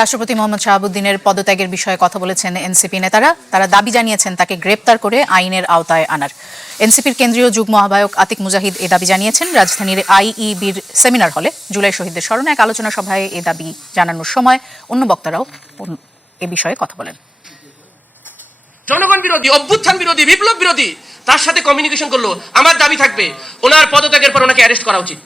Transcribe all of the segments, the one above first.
রাষ্ট্রপতি মোহাম্মদ শাহাবুদ্দিনের পদত্যাগের বিষয়ে কথা বলেছেন এনসিপি নেতারা। তারা দাবি জানিয়েছেন তাকে গ্রেপ্তার করে আইনের আওতায় আনার। এনসিপির কেন্দ্রীয় যুগ্ম আহ্বায়ক আতিক মুজাহিদ এ দাবি জানিয়েছেন রাজধানীর আইইবির সেমিনার হলে জুলাই শহীদদের স্মরণে এক আলোচনা সভায় এ দাবি জানানোর সময় অন্য বক্তারাও এ বিষয়ে কথা বলেন। জনগণ বিরোধী, অভ্যুত্থান বিরোধী, বিপ্লব বিরোধী তার সাথে কমিউনিকেশন করলো। আমার দাবি থাকবে ওনার পদত্যাগের পর ওনাকে অ্যারেস্ট করা উচিত,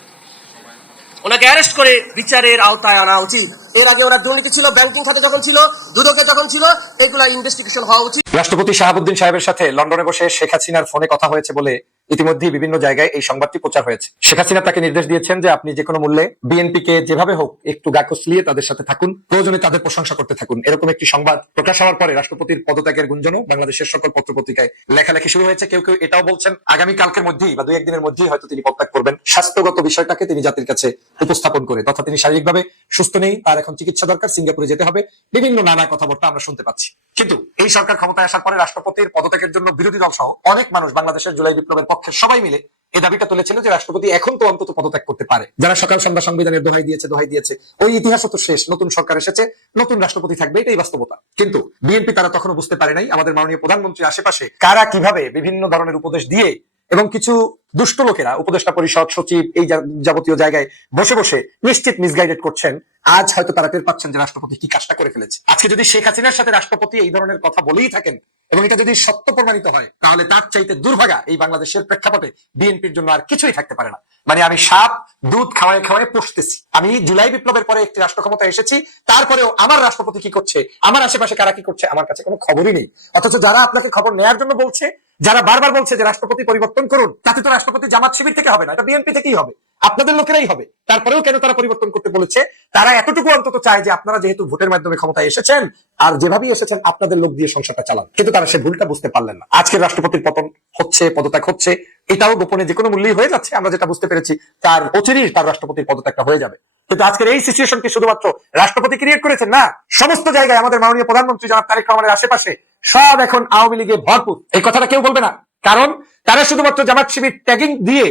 ওনাকে অ্যারেস্ট করে বিচারের আওতায় আনা উচিত। এর আগে ওনার দুর্নীতি ছিল, ব্যাংকিং খাতে যখন ছিল, দুদকে যখন ছিল, এগুলা ইনভেস্টিগেশন হওয়া উচিত। রাষ্ট্রপতি শাহাবুদ্দিন সাহেবের সাথে লন্ডনে বসে শেখ হাসিনার ফোনে কথা হয়েছে বলে ইতিমধ্যে বিভিন্ন জায়গায় এই সংবাদটি প্রচার হয়েছে। শেখ হাসিনা তাকে নির্দেশ দিয়েছেন যে আপনি যে কোনো মূল্যে বিএনপি কে যেভাবে হোক একটু গা কসলিয়ে তাদের সাথে থাকুন, প্রয়োজনে তাদের প্রশংসা করতে থাকুন। এরকম একটি সংবাদ প্রকাশ হওয়ার পরে রাষ্ট্রপতির পদত্যাগের গুঞ্জনও বাংলাদেশের সকল পত্রপত্রিকায় লেখালেখি শুরু হয়েছে। কেউ কেউ এটাও বলছেন আগামী কালকের মধ্যেই বা 2-1 দিনের মধ্যেই হয়তো তিনি পদত্যাগ করবেন, স্বাস্থ্যগত বিষয়টাকে তিনি জাতির কাছে উপস্থাপন করে, তথা তিনি শারীরিকভাবে সুস্থ নেই, তার এখন চিকিৎসা দরকার, সিঙ্গাপুরে যেতে হবে, বিভিন্ন নানা কথাবার্তা আমরা শুনতে পাচ্ছি। কিন্তু এই সরকার ক্ষমতায় আসার পরে রাষ্ট্রপতির পদত্যাগের জন্য বিরোধী দল সহ অনেক মানুষ বাংলাদেশের জুলাই বিপ্লবের পক্ষে সবাই মিলে এই দাবিটা তুলেছিল যে রাষ্ট্রপতি এখন তো অন্তত পদত্যাগ করতে পারে। যারা সকাল সন্ধ্যা সংবিধানের দোহাই দিয়েছে ওই ইতিহাস তো শেষ, নতুন সরকার এসেছে, নতুন রাষ্ট্রপতি থাকবে, এটাই বাস্তবতা। কিন্তু বিএনপি তারা তখনও বুঝতে পারে নাই আমাদের মাননীয় প্রধানমন্ত্রীর আশেপাশে কারা কিভাবে বিভিন্ন ধরনের উপদেশ দিয়ে এবং কিছু দুষ্ট লোকেরা উপদেষ্টা পরিষদ, সচিব, এই যাবতীয় জায়গায় বসে বসে নিশ্চিত মিসগাইডেড করছেন। আজ হয়তো তারা টের পাচ্ছেন যে রাষ্ট্রপতি কি কাজটা করে ফেলেছে। আজকে যদি শেখ হাসিনার সাথে রাষ্ট্রপতি এই ধরনের কথা বলেই থাকেন এবং এটা যদি সত্য প্রমাণিত হয়, তাহলে তার চাইতে দুর্ভাগা এই বাংলাদেশের প্রেক্ষাপটে বিএনপির জন্য আর কিছুই থাকতে পারে না। মানে আমি সাপ দুধ খাওয়ায় খাওয়ায় পুষতেছি। আমি জুলাই বিপ্লবের পরে একটি রাষ্ট্র ক্ষমতায় এসেছি, তারপরেও আমার রাষ্ট্রপতি কি করছে, আমার আশেপাশে কারা কি করছে, আমার কাছে কোনো খবরই নেই। অথচ যারা আপনাকে খবর নেয়ার জন্য বলছে, যারা বারবার বলছে যে রাষ্ট্রপতি পরিবর্তন করুন, তাতে তো রাষ্ট্রপতি জামাত শিবির থেকে হবে না, এটা বিএনপি থেকেই হবে, আপনাদের লোকেরাই হবে। তারপরেও কেন তারা পরিবর্তন করতে বলেছে? তারা এতটুকু অন্তত চায় যে আপনারা যেহেতু ভোটের মাধ্যমে ক্ষমতায় এসেছেন, আর যেভাবেই এসেছেন আপনাদের লোক দিয়ে সংসারটা চালান। কিন্তু তারা সে ভুলটা বুঝতে পারলেন না। আজকের রাষ্ট্রপতির পতন হচ্ছে, পদত্যাগ হচ্ছে, এটাও গোপনে যে কোনো মূল্যেই হয়ে যাচ্ছে। আমরা যেটা বুঝতে পেরেছি তার অচিরেই তার রাষ্ট্রপতির পদত্যাগটা হয়ে যাবে। কিন্তু আজকের এই সিচুয়েশন কি শুধুমাত্র রাষ্ট্রপতি ক্রিয়েট করেছেন? না, সমস্ত জায়গায় আমাদের মাননীয় প্রধানমন্ত্রী জনাব তারেক রহমানের আশেপাশে সব এখন আওয়ামী লীগে ভরপুর। এই কথাটা কেউ বলবে না, কারণ তারা শুধুমাত্র জামাত শিবির ট্যাগিং দিয়ে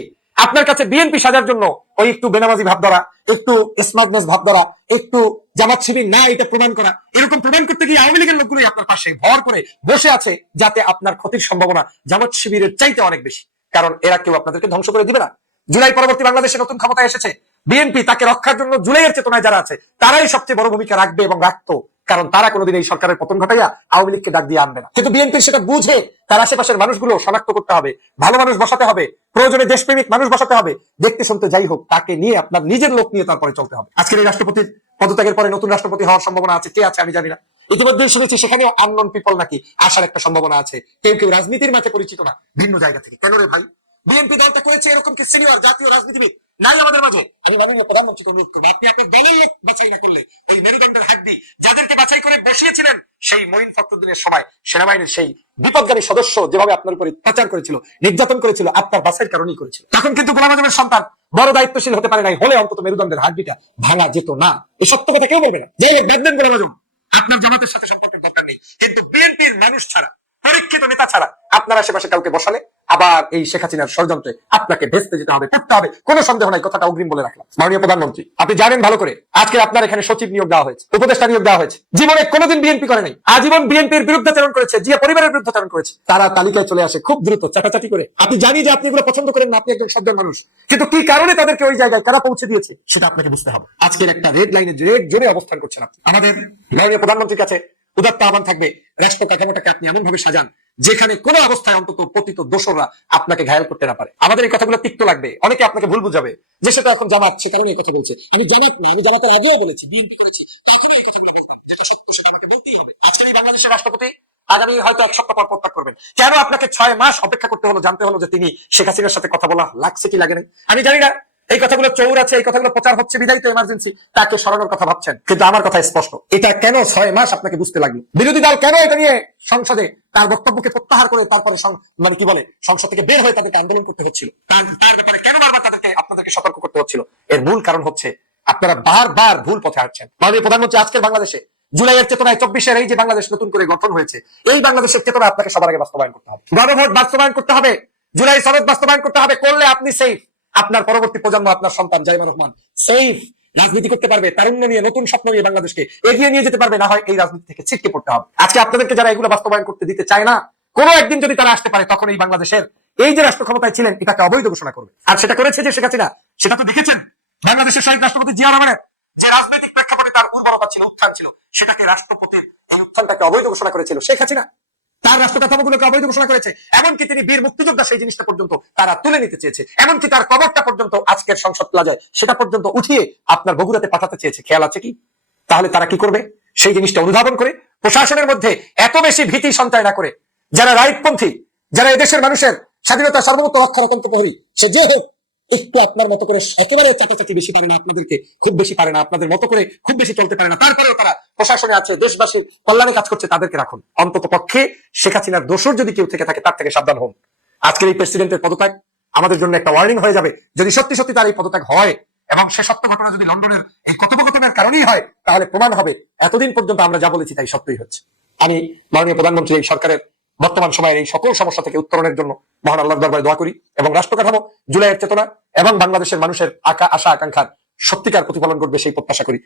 আপনার কাছে বিএনপি সাজার জন্য ওই একটু বেনামাজি ভাব ধরা, একটু স্মার্টনেস ভাব ধরা, একটু জামাত শিবির না এটা প্রমাণ করা, এরকম প্রমাণ করতে গিয়ে আওয়ামী লীগের লোকগুলোই আপনার পাশে ভর করে বসে আছে, যাতে আপনার ক্ষতির সম্ভাবনা জামাত শিবিরের চাইতে অনেক বেশি। কারণ এরা কেউ আপনাদেরকে ধ্বংস করে দিবে না। জুলাই পরবর্তী বাংলাদেশে নতুন ক্ষমতায় এসেছে বিএনপি, তাকে রক্ষার জন্য জুলাইয়ের চেতনায় যারা আছে তারাই সবচেয়ে বড় ভূমিকা রাখবে এবং রাখতো, কারণ তারা কোনোদিন এই সরকারের পতন ঘটাইয়া আওয়ামী লীগকে ডাক দিয়ে আনবে না। কিন্তু বিএনপি সেটা বুঝে তার আশেপাশের মানুষগুলো শনাক্ত করতে হবে, ভালো মানুষ বসাতে হবে, প্রয়োজনে দেশপ্রেমিক মানুষ বসাতে হবে, দেখতে শুনতে যাই হোক তাকে নিয়ে আপনার নিজের লোক নিয়ে তারপরে চলতে হবে। আজকের এই রাষ্ট্রপতির পদত্যাগের পরে নতুন রাষ্ট্রপতি হওয়ার সম্ভাবনা আছে, কে আছে আমি জানি না। ইতিমধ্যে শুনেছি সেখানে আননোন পিপল নাকি আসার একটা সম্ভাবনা আছে, কেউ কেউ রাজনীতির মাঝে পরিচিত না, ভিন্ন জায়গা থেকে। কেন রে ভাই? বিএনপি দলটা করেছে এরকম কি সিনিয়র জাতীয় রাজনীতিবিদ নাই আমাদের মাঝে? আমি মাননীয় প্রধানমন্ত্রীকে অনুরোধ করবো, আপনি আপনার দলের লোক বাছাই না করলে ওই মেরুদণ্ডের হাড্ডি যাদেরকে বাছাই করে বসিয়েছিলেন সেই মঈন ফখরুদ্দিনের সময় সেনাবাহিনীর সেই বিপদগামী সদস্য যেভাবে আপনার উপরে অত্যাচার করেছিল, নির্যাতন করেছিল, আপনার বাছাইয়ের কারণেই করেছিল। তখন কিন্তু গোলাম আজমের সন্তান বড় দায়িত্বশীল হতে পারে নাই, হলে অন্তত মেরুদণ্ডের হাড্ডিটা ভাঙা যেত না। এই সত্য কথা কেউ বলবে না। যাই হোক, বাদ দেন গোলাম আজম, আপনার জামাতের সাথে সম্পর্কের দরকার নেই। কিন্তু বিএনপির মানুষ ছাড়া, পরীক্ষিত নেতা ছাড়া আপনার আশেপাশে কাউকে বসালে আবার এই শেখ হাসিনার ষড়যন্ত্রে আপনাকে ভেস্তে যেতে হবে, করতে হবে, কোনো সন্দেহ নাই। কথাটা অগ্রিম বলে রাখলাম। মাননীয় প্রধানমন্ত্রী, আপনি জানেন ভালো করে আজকে আপনার এখানে সচিব নিয়োগ দেওয়া হয়েছে, উপদেষ্টা নিয়োগ দেওয়া হয়েছে। জীবনে কোনোদিন বিএনপি করে নাই, আজীবন বিএনপির বিরুদ্ধাচরণ করেছে, জিয়া পরিবারের বিরুদ্ধাচরণ করেছে। তারা তালিকায় চলে আসে খুব দ্রুত চাটাচাটি করে। আপনি জানি যে আপনি এগুলো পছন্দ করেন না, আপনি একজন সভ্যের মানুষ, কিন্তু কি কারণে তাদেরকে ওই জায়গায় কারা পৌঁছে দিয়েছে সেটা আপনাকে বুঝতে হবে। আজকের একটা রেড লাইনে রেড জোরে অবস্থান করছেন আপনি। আমাদের মাননীয় প্রধানমন্ত্রীর কাছে উদাত্ত আহ্বান থাকবে, রাষ্ট্র কাঠামোটাকে আপনি এমন ভাবে সাজান যেখানে কোনো অবস্থায় অন্তত পতিত দোসররা আপনাকে ঘায়াল করতে না পারে। আমাদের এই কথাগুলো তিক্ত লাগবে, অনেকে আপনাকে ভুল বুঝাবে যে সেটা এখন জামাত, সে কারণে এই কথা বলছে। আমি জামাত না, আমি জামাতের আগেও বলেছি, বিএনপি করেছি, যেটা সত্য সেটা আমাকে বলতেই হবে। আজকের এই বাংলাদেশের রাষ্ট্রপতি আগামী হয়তো 1 সপ্তাহ পর পদত্যাগ করবেন। কেন আপনাকে 6 মাস অপেক্ষা করতে হলো? জানতে হলো যে তিনি শেখ হাসিনার সাথে কথা বলা লাগছে কি লাগে না আমি জানি না। এই কথাগুলো চৌর আছে, এই কথাগুলো প্রচার হচ্ছে বিধায়িত এমার্জেন্সি তাকে সরানোর কথা ভাবছেন, কিন্তু আমার কথা স্পষ্ট, এটা কেন 6 মাস আপনাকে বুঝতে লাগলো? বিরোধী দল কেন এটা নিয়ে সংসদে তার বক্তব্যকে প্রত্যাহার করে তারপরে মানে কি বলে সংসদ থেকে বের হয়ে তাদেরকে আন্দোলন করতে হচ্ছিল? তার ব্যাপারে কেন বারবার আপনাদেরকে সতর্ক করতে হচ্ছিল? এর মূল কারণ হচ্ছে আপনারা বারবার ভুল পথে হাঁটছেন। মাননীয় প্রধানমন্ত্রী, আজকের বাংলাদেশে জুলাইয়ের চেতনায় 24-এর এই যে বাংলাদেশ নতুন করে গঠন হয়েছে, এই বাংলাদেশের চেতনা আপনাকে সবার আগে বাস্তবায়ন করতে হবে। গণভোট বাস্তবায়ন করতে হবে, জুলাই সনদ বাস্তবায়ন করতে হবে। করলে আপনি সেফ, আপনার পরবর্তী প্রজন্ম, আপনার সন্তান জাইমা রহমান সেফ, রাজনীতি করতে পারবে, তারুণ্য নিয়ে নতুন স্বপ্ন নিয়ে বাংলাদেশকে এগিয়ে নিয়ে যেতে পারবে, না হয় এই রাজনীতি থেকে ছিটকে পড়তে হবে। আজকে আপনাদেরকে যারা এগুলো বাস্তবায়ন করতে দিতে চায় না, কোনো একদিন যদি তারা আসতে পারে, তখন এই বাংলাদেশের এই যে রাষ্ট্র ক্ষমতায় ছিলেন এটাকে অবৈধ ঘোষণা করবে। আর সেটা করেছে যে শেখ হাসিনা, সেটা তো দেখেছেন বাংলাদেশের শহীদ রাষ্ট্রপতি জিয়া রহমানের যে রাজনৈতিক প্রেক্ষাপটে তার উর্বরতা ছিল, উত্থান ছিল, সেটাকে রাষ্ট্রপতির এই উত্থানটাকে অবৈধ ঘোষণা করেছিল শেখ হাসিনা। তার রাষ্ট্র কাঠামোগুলোকে অবৈধ ঘোষণা করেছে, এমনকি তিনি বীর মুক্তিযোদ্ধা সেই জিনিসটা পর্যন্ত তারা তুলে নিতে চেয়েছে, এমনকি তার কবরটা পর্যন্ত আজকের সংসদ প্লাজায় সেটা পর্যন্ত উঠিয়ে আপনার বগুড়াতে পাঠাতে চেয়েছে। খেয়াল আছে কি? তাহলে তারা কি করবে? সেই জিনিসটা অনুধাবন করে প্রশাসনের মধ্যে এত বেশি ভীতি সঞ্চয় না করে, যারা রাইটপন্থী, যারা এদেশের মানুষের স্বাধীনতা সর্বমত রক্ষার অত্যন্ত প্রহরী, সে যে হোক, একটু আপনার মতো করে একেবারে চাটাচাটি বেশি পারে না, আপনাদেরকে খুব বেশি পারে না, আপনাদের মতো করে খুব বেশি চলতে পারে না, তারপরেও তারা প্রশাসনে আছে, দেশবাসীর কল্যাণে কাজ করছে, তাদেরকে রাখুন। অন্তত পক্ষে শেখ হাসিনার দোষর যদি কেউ থেকে থাকে, তার থেকে সাবধান হন। আজকের এই প্রেসিডেন্টের পদত্যাগ আমাদের জন্য একটা ওয়ার্নিং হয়ে যাবে। যদি সত্যি সত্যি তার এই পদত্যাগ হয় এবং সে সত্য ঘটনা যদি লন্ডনের এই কথোপকথনের কারণেই হয়, তাহলে প্রমাণ হবে এতদিন পর্যন্ত আমরা যা বলেছি তাই সত্যই হচ্ছে। আমি মাননীয় প্রধানমন্ত্রী এই সরকারের বর্তমান সময়ের এই সকল সমস্যা থেকে উত্তরণের জন্য মহান আল্লাহর দরবারে দোয়া করি এবং রাষ্ট্র কাঠামো, জুলাইয়ের চেতনা এবং বাংলাদেশের মানুষের আশা আকাঙ্ক্ষার সত্যিকার প্রতিফলন করবে সেই প্রত্যাশা করি।